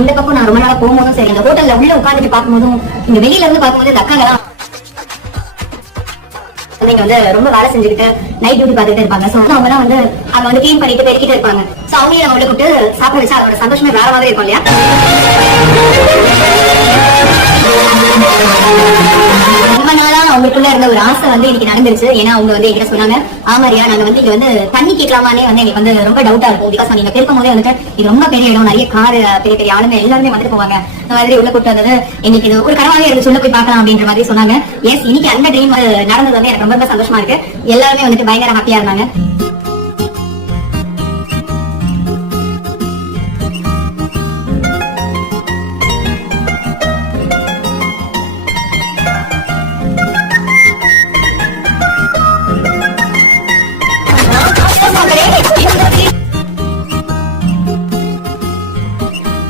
இந்த பக்கம் நான் ரொம்ப நாளா போகும்போதும் சரி, இந்த ஹோட்டல்ல உள்ள உட்காந்துட்டு பார்க்கும்போதும் இங்க வெளியில இருந்து பார்க்கும்போது இந்த அக்காங்கெல்லாம் இங்க வந்து ரொம்ப வேலை செஞ்சுக்கிட்டு நைட் டியூட்டி பார்த்துட்டு இருப்பாங்க. சோ அவங்க எல்லாம் வந்து அங்க வந்து கிளீன் பண்ணிட்டு பெருக்கிட்டு இருப்பாங்க. சோ அவங்களே நம்ம உள்ள கூப்பிட்டு சாப்பிட வச்சா அதோட சந்தோஷமே வேற மாதிரி இருக்கும் இல்லையா? ரொம்ப நாளா அவங்களுக்குள்ள இருந்த ஒரு ஆசை வந்து இன்னைக்கு நடந்துருச்சு. ஏன்னா அவங்க வந்து என்கிட்ட சொன்னாங்க, ஆமாரியா நாங்க வந்து இங்க வந்து தண்ணி கேட்கலாமானே வந்து எங்களுக்கு வந்து ரொம்ப டவுட்டா இருக்கும். பிகாஸ் நீங்க பெருக்கும் போதே வந்துட்டு இது ரொம்ப பெரிய இடம், நிறைய காரு, பெரிய பெரிய ஆளுங்க எல்லாருமே வந்துட்டு போவாங்க. இந்த மாதிரி உள்ள கூப்பிட்டு வந்தது இன்னைக்கு இது ஒரு கனவாவே இருந்துச்சு, உள்ள போய் பார்க்கலாம் அப்படின்ற மாதிரி சொன்னாங்க. எஸ், இன்னைக்கு அந்த ட்ரீம் நடந்தது வந்து எனக்கு ரொம்ப ரொம்ப சந்தோஷமா இருக்கு. எல்லாருமே வந்துட்டு பயங்கர ஹாப்பியா இருந்தாங்க.